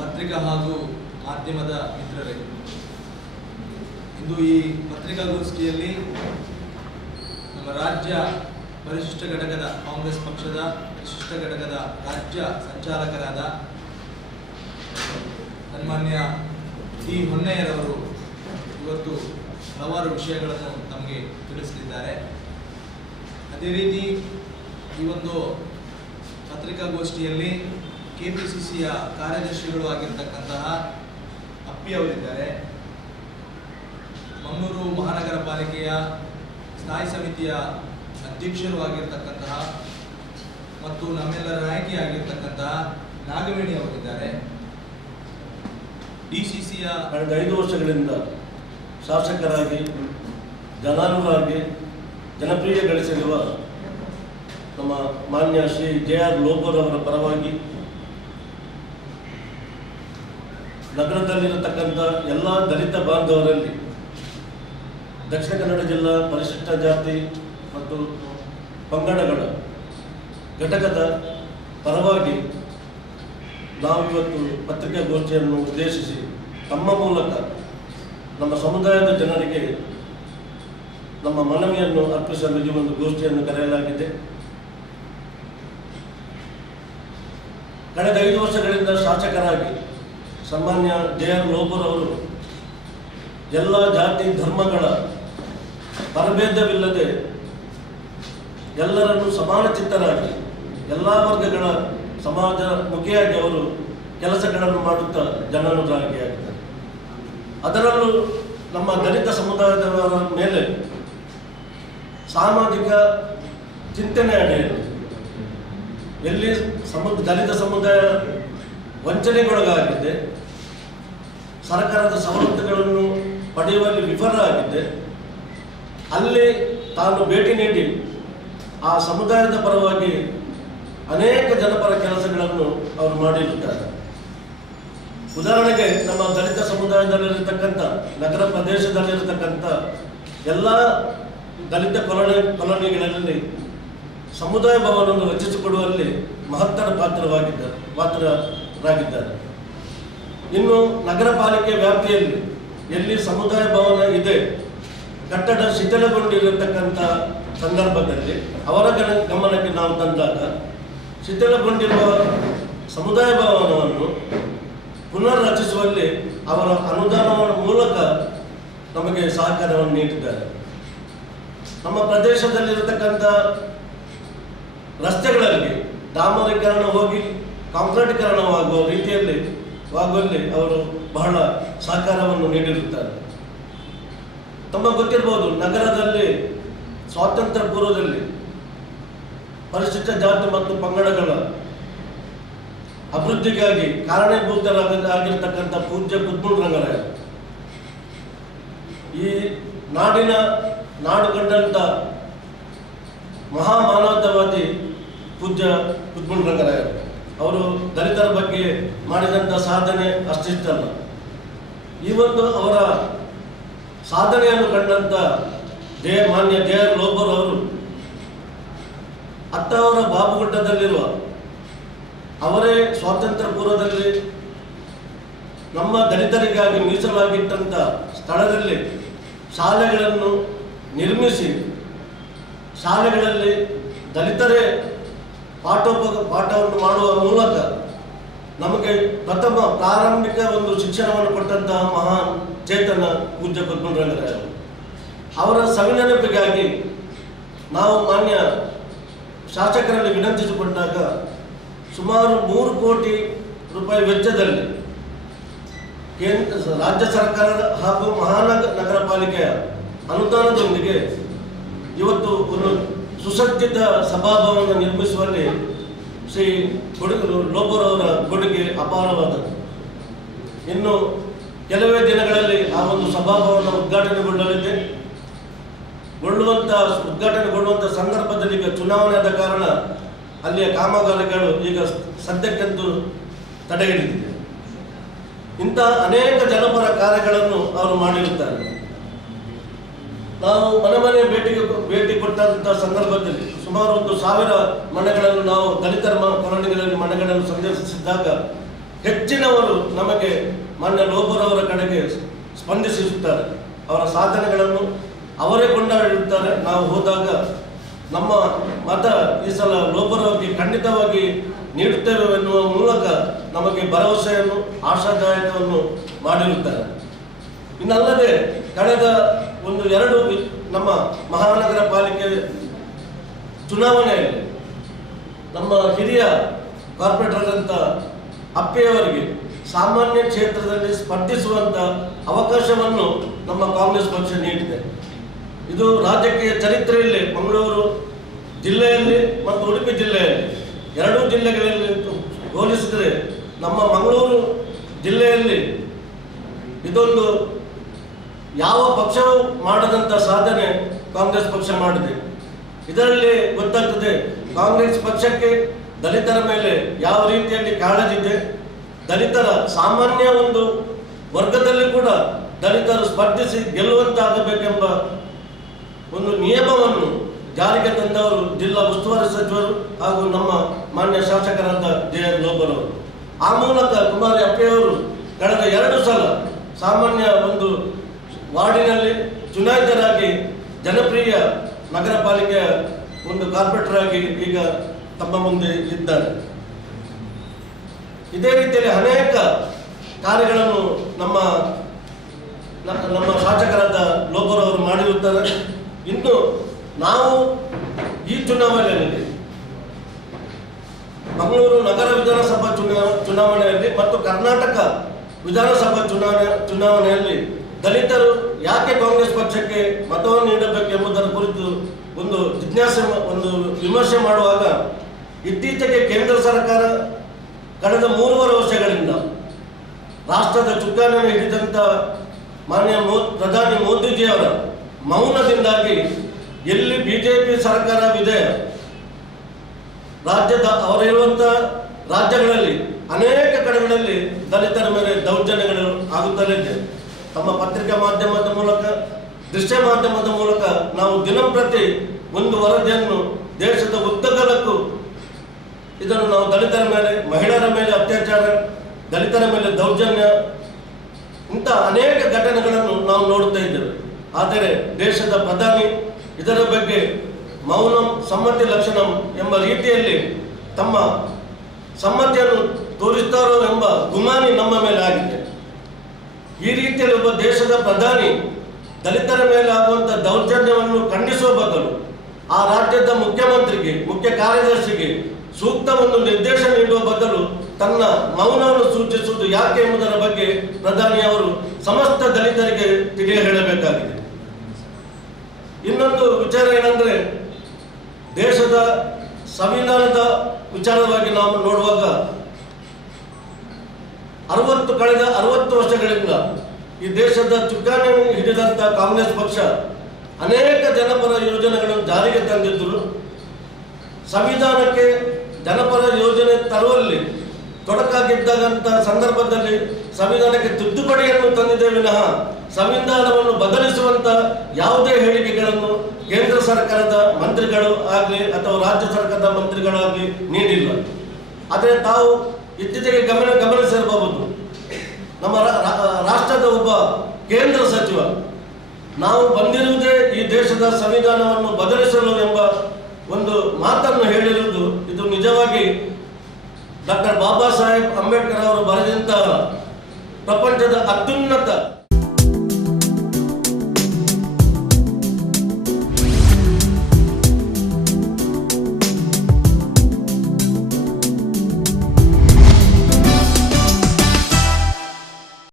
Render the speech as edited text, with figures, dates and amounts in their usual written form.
ಪತ್ರಿಕಾ ಹಾಗೂ ಮಾಧ್ಯಮದ ಮಿತ್ರರೇ, ಇಂದು ಈ ಪತ್ರಿಕಾಗೋಷ್ಠಿಯಲ್ಲಿ ನಮ್ಮ ರಾಜ್ಯ ಪರಿಶಿಷ್ಟ ಘಟಕದ ಕಾಂಗ್ರೆಸ್ ಪಕ್ಷದ ಪರಿಶಿಷ್ಟ ಘಟಕದ ರಾಜ್ಯ ಸಂಚಾಲಕರಾದ ಸನ್ಮಾನ್ಯ ಟಿ ಹೊನ್ನೆಯರವರು ಇವತ್ತು ಹಲವಾರು ವಿಷಯಗಳನ್ನು ನಮಗೆ ತಿಳಿಸಲಿದ್ದಾರೆ. ಅದೇ ರೀತಿ ಈ ಒಂದು ಪತ್ರಿಕಾಗೋಷ್ಠಿಯಲ್ಲಿ ಕೆಪಿಸಿಸಿಯ ಕಾರ್ಯದರ್ಶಿಗಳು ಆಗಿರತಕ್ಕಂತಹ ಅಪ್ಪಿ ಅವರಿದ್ದಾರೆ, ಮಂಗಳೂರು ಮಹಾನಗರ ಪಾಲಿಕೆಯ ಸ್ಥಾಯಿ ಸಮಿತಿಯ ಅಧ್ಯಕ್ಷರು ಆಗಿರತಕ್ಕಂತಹ ಮತ್ತು ನಮ್ಮೆಲ್ಲರ ನಾಯಕಿಯಾಗಿರ್ತಕ್ಕಂತಹ ನಾಗವೇಣಿ ಅವರಿದ್ದಾರೆ. ಡಿಸಿಸಿಯ ಕಳೆದ 5 ವರ್ಷಗಳಿಂದ ಶಾಸಕರಾಗಿ ಜನಾನುರಾಗಿ ಜನಪ್ರಿಯ ಗಳಿಸಿರುವ ನಮ್ಮ ಮಾನ್ಯ ಶ್ರೀ JR ಲೋಬೋರ್ ಅವರ ಪರವಾಗಿ ನಗರದಲ್ಲಿರತಕ್ಕಂಥ ಎಲ್ಲ ದಲಿತ ಬಾಂಧವರಲ್ಲಿ ದಕ್ಷಿಣ ಕನ್ನಡ ಜಿಲ್ಲಾ ಪರಿಶಿಷ್ಟ ಜಾತಿ ಮತ್ತು ಪಂಗಡಗಳ ಘಟಕದ ಪರವಾಗಿ ನಾವಿವತ್ತು ಪತ್ರಿಕಾಗೋಷ್ಠಿಯನ್ನು ಉದ್ದೇಶಿಸಿ ತಮ್ಮ ಮೂಲಕ ನಮ್ಮ ಸಮುದಾಯದ ಜನರಿಗೆ ನಮ್ಮ ಮನವಿಯನ್ನು ಅರ್ಪಿಸಲು ಈ ಒಂದು ಗೋಷ್ಠಿಯನ್ನು ಕರೆಯಲಾಗಿದೆ. ಕಳೆದ 5 ವರ್ಷಗಳಿಂದ ಶಾಸಕರಾಗಿ ಸನ್ಮಾನ್ಯ JR ಲೋಬೋರ್ ಅವರು ಎಲ್ಲ ಜಾತಿ ಧರ್ಮಗಳ ಪರಭೇದವಿಲ್ಲದೆ ಎಲ್ಲರನ್ನು ಸಮಾನ ಚಿತ್ತರಾಗಿ ಎಲ್ಲ ವರ್ಗಗಳ ಸಮಾಜ ಮುಖಿಯಾಗಿ ಅವರು ಕೆಲಸಗಳನ್ನು ಮಾಡುತ್ತಾ ಜನಾನುರಾಗಿಯಾಗಿದ್ದಾರೆ. ಅದರಲ್ಲೂ ನಮ್ಮ ದಲಿತ ಸಮುದಾಯದವರ ಮೇಲೆ ಸಾಮಾಜಿಕ ಚಿಂತನೆ ಅಡಿಯಲ್ಲಿ ಎಲ್ಲಿ ದಲಿತ ಸಮುದಾಯ ವಂಚನೆಗೊಳಗಾಗಿದೆ, ಸರ್ಕಾರದ ಸವಲತ್ತುಗಳನ್ನು ಪಡೆಯುವಲ್ಲಿ ವಿಫಲ ಆಗಿದೆ, ಅಲ್ಲಿ ತಾನು ಭೇಟಿ ನೀಡಿ ಆ ಸಮುದಾಯದ ಪರವಾಗಿ ಅನೇಕ ಜನಪರ ಕೆಲಸಗಳನ್ನು ಅವರು ಮಾಡಿರುತ್ತಾರೆ. ಉದಾಹರಣೆಗೆ ನಮ್ಮ ದಲಿತ ಸಮುದಾಯದಲ್ಲಿರತಕ್ಕಂಥ ನಗರ ಪ್ರದೇಶದಲ್ಲಿರತಕ್ಕಂಥ ಎಲ್ಲ ದಲಿತ ಕಾಲೋನಿಗಳಲ್ಲಿ ಸಮುದಾಯ ಭವನವನ್ನು ರಚಿಸಿಕೊಡುವಲ್ಲಿ ಮಹತ್ತರ ಪಾತ್ರರಾಗಿದ್ದಾರೆ. ಇನ್ನು ನಗರ ಪಾಲಿಕೆ ವ್ಯಾಪ್ತಿಯಲ್ಲಿ ಎಲ್ಲಿ ಸಮುದಾಯ ಭವನ ಇದೆ, ಕಟ್ಟಡ ಶಿಥಿಲಗೊಂಡಿರತಕ್ಕಂಥ ಸಂದರ್ಭದಲ್ಲಿ ಅವರ ಗಮನಕ್ಕೆ ನಾವು ತಂದಾಗ ಶಿಥಿಲಗೊಂಡಿರುವ ಸಮುದಾಯ ಭವನವನ್ನು ಪುನರ್ ರಚಿಸುವಲ್ಲಿ ಅವರ ಅನುದಾನದ ಮೂಲಕ ನಮಗೆ ಸಹಕಾರವನ್ನು ನೀಡಿದ್ದಾರೆ. ನಮ್ಮ ಪ್ರದೇಶದಲ್ಲಿರತಕ್ಕಂಥ ರಸ್ತೆಗಳಲ್ಲಿ ಡಾಮರೀಕರಣ ಹೋಗಿ ಕಾಂಕ್ರೀಟೀಕರಣವಾಗುವ ರೀತಿಯಲ್ಲಿ ಅವರು ಬಹಳ ಸಹಕಾರವನ್ನು ನೀಡಿರುತ್ತಾರೆ. ತಮಗೆ ಗೊತ್ತಿರಬಹುದು, ನಗರದಲ್ಲಿ ಸ್ವಾತಂತ್ರ್ಯ ಪೂರ್ವದಲ್ಲಿ ಪರಿಶಿಷ್ಟ ಜಾತಿ ಮತ್ತು ಪಂಗಡಗಳ ಅಭಿವೃದ್ಧಿಗಾಗಿ ಕಾರಣೀಭೂತರಾಗಿರ್ತಕ್ಕಂಥ ಪೂಜ್ಯ ಕುದ್ಮುಲ್ ರಂಗರಾಯ ಈ ನಾಡು ಕಂಡಂಥ ಮಹಾಮಾನವತಾವಾದಿ ಪೂಜ್ಯ ಕುದ್ಮುಲ್ ರಂಗರಾಯ ಅವರು ದಲಿತರ ಬಗ್ಗೆ ಮಾಡಿದಂಥ ಸಾಧನೆ ಅಷ್ಟಿಷ್ಟಲ್ಲ. ಈ ಒಂದು ಅವರ ಸಾಧನೆಯನ್ನು ಕಂಡಂಥ ಮಾನ್ಯ JR ಲೋಬೋರ್ ಅವರು ಅತ್ತವರ ಬಾಬುಗುಡ್ಡದಲ್ಲಿರುವ ಅವರೇ ಸ್ವಾತಂತ್ರ್ಯ ಪೂರ್ವದಲ್ಲಿ ನಮ್ಮ ದಲಿತರಿಗಾಗಿ ಮೀಸಲಾಗಿಟ್ಟಂಥ ಸ್ಥಳದಲ್ಲಿ ಶಾಲೆಗಳನ್ನು ನಿರ್ಮಿಸಿ ಶಾಲೆಗಳಲ್ಲಿ ದಲಿತರೇ ಪಾಠವನ್ನು ಮಾಡುವ ಮೂಲಕ ನಮಗೆ ಪ್ರಾರಂಭಿಕ ಒಂದು ಶಿಕ್ಷಣವನ್ನು ಕೊಟ್ಟಂತಹ ಮಹಾನ್ ಚೇತನ ಪೂಜ್ಯ ಕುದ್ಮುಲ್ ರಂಗರಾಯ ಅವರ ಸವಿನೆನಪಿಗಾಗಿ ನಾವು ಮಾನ್ಯ ಶಾಸಕರಲ್ಲಿ ವಿನಂತಿಸಿಕೊಂಡಾಗ ಸುಮಾರು 3 ಕೋಟಿ ರೂಪಾಯಿ ವೆಚ್ಚದಲ್ಲಿ ರಾಜ್ಯ ಸರ್ಕಾರ ಹಾಗೂ ಮಹಾನಗರ ಪಾಲಿಕೆಯ ಅನುದಾನದೊಂದಿಗೆ ಇವತ್ತು ಒಂದು ಸುಸಜ್ಜಿತ ಸಭಾಭವನ ನಿರ್ಮಿಸುವಲ್ಲಿ ಶ್ರೀ ಲೋಬೋರ್ ಅವರ ಕೊಡುಗೆ ಅಪಾರವಾದದ್ದು. ಇನ್ನು ಕೆಲವೇ ದಿನಗಳಲ್ಲಿ ಆ ಒಂದು ಸಭಾಭವನ ಉದ್ಘಾಟನೆಗೊಳ್ಳುವಂಥ ಸಂದರ್ಭದಲ್ಲಿ ಈಗ ಚುನಾವಣೆ ಆದ ಕಾರಣ ಅಲ್ಲಿಯ ಕಾಮಗಾರಿಗಳು ಈಗ ಸದ್ಯಕ್ಕಂತೂ ತಡೆ ಹಿಡಿದಿದೆ. ಇಂಥ ಅನೇಕ ಜನಪರ ಕಾರ್ಯಗಳನ್ನು ಅವರು ಮಾಡಿರುತ್ತಾರೆ. ನಾವು ಮನೆ ಭೇಟಿ ಕೊಟ್ಟಂಥ ಸಂದರ್ಭದಲ್ಲಿ ಸುಮಾರು 1,000 ಮನೆಗಳನ್ನು ನಾವು ದಲಿತರ ಕಾಲೋನಿಗಳಲ್ಲಿ ಮನೆಗಳನ್ನು ಸಂದರ್ಶಿಸಿದಾಗ ಹೆಚ್ಚಿನವರು ನಮಗೆ ಮಾನ್ಯ ಲೋಬರವರ ಕಡೆಗೆ ಸ್ಪಂದಿಸುತ್ತಾರೆ. ಅವರ ಸಾಧನೆಗಳನ್ನು ಅವರೇ ಕೊಂಡಾಡಿರುತ್ತಾರೆ. ನಾವು ಹೋದಾಗ ನಮ್ಮ ಮತ ಈ ಸಲ ಲೋಬರವರಿಗೆ ಖಂಡಿತವಾಗಿ ನೀಡುತ್ತೇವೆ ಎನ್ನುವ ಮೂಲಕ ನಮಗೆ ಭರವಸೆಯನ್ನು ಆಶಾದಾಯಕವನ್ನು ಮಾಡಿರುತ್ತಾರೆ. ಇನ್ನಲ್ಲದೆ ಕಳೆದ ಎರಡು ನಮ್ಮ ಮಹಾನಗರ ಪಾಲಿಕೆ ಚುನಾವಣೆಯಲ್ಲಿ ನಮ್ಮ ಹಿರಿಯ ಕಾರ್ಪೊರೇಟರ್ ಅಂತ ಅಪ್ಪೆಯವರಿಗೆ ಸಾಮಾನ್ಯ ಕ್ಷೇತ್ರದಲ್ಲಿ ಸ್ಪರ್ಧಿಸುವಂಥ ಅವಕಾಶವನ್ನು ನಮ್ಮ ಕಾಂಗ್ರೆಸ್ ಪಕ್ಷ ನೀಡಿದೆ. ಇದು ರಾಜಕೀಯ ಚರಿತ್ರೆಯಲ್ಲಿ ಮಂಗಳೂರು ಜಿಲ್ಲೆಯಲ್ಲಿ ಮತ್ತು ಉಡುಪಿ ಜಿಲ್ಲೆಯಲ್ಲಿ ಎರಡೂ ಜಿಲ್ಲೆಗಳಲ್ಲಿ ಹೋಲಿಸಿದರೆ ನಮ್ಮ ಮಂಗಳೂರು ಜಿಲ್ಲೆಯಲ್ಲಿ ಇದೊಂದು ಯಾವ ಪಕ್ಷವೂ ಮಾಡದಂಥ ಸಾಧನೆ ಕಾಂಗ್ರೆಸ್ ಪಕ್ಷ ಮಾಡಿದೆ. ಇದರಲ್ಲಿ ಗೊತ್ತಾಗ್ತದೆ ಕಾಂಗ್ರೆಸ್ ಪಕ್ಷಕ್ಕೆ ದಲಿತರ ಮೇಲೆ ಯಾವ ರೀತಿಯಲ್ಲಿ ಕಾಳಜಿ ಇದೆ. ದಲಿತರ ಸಾಮಾನ್ಯ ಒಂದು ವರ್ಗದಲ್ಲಿ ಕೂಡ ದಲಿತರು ಸ್ಪರ್ಧಿಸಿ ಗೆಲ್ಲುವಂತಾಗಬೇಕೆಂಬ ಒಂದು ನಿಯಮವನ್ನು ಜಾರಿಗೆ ತಂದವರು ಜಿಲ್ಲಾ ಉಸ್ತುವಾರಿ ಸಚಿವರು ಹಾಗೂ ನಮ್ಮ ಮಾನ್ಯ ಶಾಸಕರಾದ ಜೆ.ಆರ್. ಲೋಬರವರು. ಆ ಮೂಲಕ ಕುಮಾರಿ ಅಪ್ಪೆಯವರು ಕಳೆದ 2 ಸಲ ಸಾಮಾನ್ಯ ಒಂದು ವಾರ್ಡಿನಲ್ಲಿ ಚುನಾಯಿತರಾಗಿ ಜನಪ್ರಿಯ ನಗರ ಪಾಲಿಕೆಯ ಒಂದು ಕಾರ್ಪೊರೇಟರ್ ಆಗಿ ಈಗ ತಮ್ಮ ಮುಂದೆ ಇದ್ದಾರೆ. ಇದೇ ರೀತಿಯಲ್ಲಿ ಅನೇಕ ಕಾರ್ಯಗಳನ್ನು ನಮ್ಮ ಶಾಸಕರಾದ ಲೋಬರವರು ಮಾಡಿರುತ್ತಾರೆ. ಇನ್ನು ನಾವು ಈ ಚುನಾವಣೆಯಲ್ಲಿ ಮಂಗಳೂರು ನಗರ ವಿಧಾನಸಭಾ ಚುನಾವಣೆಯಲ್ಲಿ ಮತ್ತು ಕರ್ನಾಟಕ ವಿಧಾನಸಭಾ ಚುನಾವಣೆಯಲ್ಲಿ ದಲಿತರು ಯಾಕೆ ಕಾಂಗ್ರೆಸ್ ಪಕ್ಷಕ್ಕೆ ಮತವನ್ನು ನೀಡಬೇಕೆಂಬುದರ ಕುರಿತು ಒಂದು ಜಿಜ್ಞಾಸೆ ವಿಮರ್ಶೆ ಮಾಡುವಾಗ ಇತ್ತೀಚೆಗೆ ಕೇಂದ್ರ ಸರ್ಕಾರ ಕಳೆದ 3.5 ವರ್ಷಗಳಿಂದ ರಾಷ್ಟ್ರದ ಚುಕ್ಕಾಣಿಯನ್ನು ಹಿಡಿದಂಥ ಮಾನ್ಯ ಪ್ರಧಾನಿ ಮೋದಿಜಿಯವರ ಮೌನದಿಂದಾಗಿ ಎಲ್ಲಿ ಬಿಜೆಪಿ ಸರ್ಕಾರವಿದೆ ಅವರಿರುವಂಥ ರಾಜ್ಯಗಳಲ್ಲಿ ಅನೇಕ ಕಡೆಗಳಲ್ಲಿ ದಲಿತರ ಮೇಲೆ ದೌರ್ಜನ್ಯಗಳು ಆಗುತ್ತಲೇ ಇದೆ. ತಮ್ಮ ಪತ್ರಿಕಾ ಮಾಧ್ಯಮದ ಮೂಲಕ ದೃಶ್ಯ ಮಾಧ್ಯಮದ ಮೂಲಕ ನಾವು ದಿನಂಪ್ರತಿ ಒಂದು ವರದಿಯನ್ನು ದೇಶದ ಉದ್ದಗಲಕ್ಕೂ ಇದನ್ನು ನಾವು ದಲಿತರ ಮೇಲೆ, ಮಹಿಳೆಯರ ಮೇಲೆ ಅತ್ಯಾಚಾರ, ದಲಿತರ ಮೇಲೆ ದೌರ್ಜನ್ಯ ಇಂಥ ಅನೇಕ ಘಟನೆಗಳನ್ನು ನಾವು ನೋಡುತ್ತಾ ಇದ್ದೇವೆ. ಆದರೆ ದೇಶದ ಪ್ರಧಾನಿ ಇದರ ಬಗ್ಗೆ ಮೌನಂ ಸಮ್ಮತಿ ಲಕ್ಷಣಂ ಎಂಬ ರೀತಿಯಲ್ಲಿ ತಮ್ಮ ಸಮ್ಮತಿಯನ್ನು ತೋರಿಸ್ತಾರೋ ಎಂಬ ಗುಮಾನಿ ನಮ್ಮ ಮೇಲೆ ಆಗಿದೆ. ಈ ರೀತಿಯಲ್ಲಿ ಒಬ್ಬ ದೇಶದ ಪ್ರಧಾನಿ ದಲಿತರ ಮೇಲೆ ಆಗುವಂಥ ದೌರ್ಜನ್ಯವನ್ನು ಖಂಡಿಸುವ ಬದಲು ಆ ರಾಜ್ಯದ ಮುಖ್ಯಮಂತ್ರಿಗೆ, ಮುಖ್ಯ ಕಾರ್ಯದರ್ಶಿಗೆ ಸೂಕ್ತ ಒಂದು ನಿರ್ದೇಶನ ನೀಡುವ ಬದಲು ತನ್ನ ಮೌನವನ್ನು ಸೂಚಿಸುವುದು ಯಾಕೆ ಎಂಬುದರ ಬಗ್ಗೆ ಪ್ರಧಾನಿಯವರು ಸಮಸ್ತ ದಲಿತರಿಗೆ ತಿಳಿಯ ಹೇಳಬೇಕಾಗಿದೆ. ಇನ್ನೊಂದು ವಿಚಾರ ಏನಂದ್ರೆ, ದೇಶದ ಸಂವಿಧಾನದ ವಿಚಾರವಾಗಿ ನಾವು ನೋಡುವಾಗ ಕಳೆದ 60 ವರ್ಷಗಳಿಂದ ಈ ದೇಶದ ಚುಕ್ಕಾಣಿ ಹಿಡಿದಂಥ ಕಾಂಗ್ರೆಸ್ ಪಕ್ಷ ಅನೇಕ ಜನಪರ ಯೋಜನೆಗಳನ್ನು ಜಾರಿಗೆ ತಂದಿದ್ದರು. ಸಂವಿಧಾನಕ್ಕೆ ಜನಪರ ಯೋಜನೆ ತರುವಲ್ಲಿ ತೊಡಕಾಗಿದ್ದಂಥ ಸಂದರ್ಭದಲ್ಲಿ ಸಂವಿಧಾನಕ್ಕೆ ತಿದ್ದುಪಡಿಯನ್ನು ತಂದಿದೆ ವಿನಃ ಸಂವಿಧಾನವನ್ನು ಬದಲಿಸುವಂಥ ಯಾವುದೇ ಹೇಳಿಕೆಗಳನ್ನು ಕೇಂದ್ರ ಸರ್ಕಾರದ ಮಂತ್ರಿಗಳು ಆಗಲಿ ಅಥವಾ ರಾಜ್ಯ ಸರ್ಕಾರದ ಮಂತ್ರಿಗಳಾಗಲಿ ನೀಡಿಲ್ಲ. ಆದರೆ ತಾವು ಇತ್ತೀಚೆಗೆ ಗಮನಿಸಿರಬಹುದು, ನಮ್ಮ ರಾಷ್ಟ್ರದ ಒಬ್ಬ ಕೇಂದ್ರ ಸಚಿವ ನಾವು ಬಂದಿರುವುದೇ ಈ ದೇಶದ ಸಂವಿಧಾನವನ್ನು ಬದಲಿಸಲು ಎಂಬ ಒಂದು ಮಾತನ್ನು ಹೇಳಿರುವುದು ಇದು ನಿಜವಾಗಿ ಡಾಕ್ಟರ್ ಬಾಬಾ ಸಾಹೇಬ್ ಅಂಬೇಡ್ಕರ್ ಅವರು ಬರೆದಂತಹ ಪ್ರಪಂಚದ ಅತ್ಯುನ್ನತ